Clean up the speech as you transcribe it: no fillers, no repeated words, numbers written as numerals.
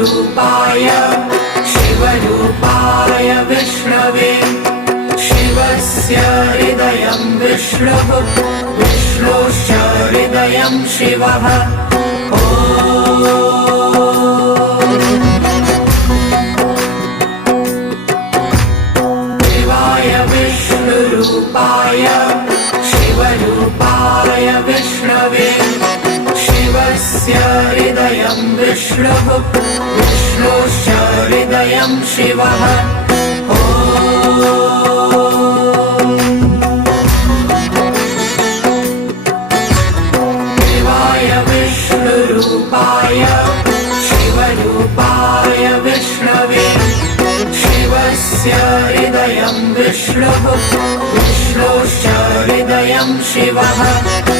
विष्णुरूपाय शिवरूपाय विष्णवे शिवस्य हृदयं विष्णुः विष्णोश्च हृदयं शिवः शिवाय विष्णुरूपाय शिवरूपाय विष्णवे शिवस्य हृदयं विष्णुः विष्णोश्च हृदयं शिवः शिवाय विष्णुरूपाय शिवरूपाय विष्णवे शिवस्य हृदयं विष्णुः विष्णोश्च हृदयं शिवः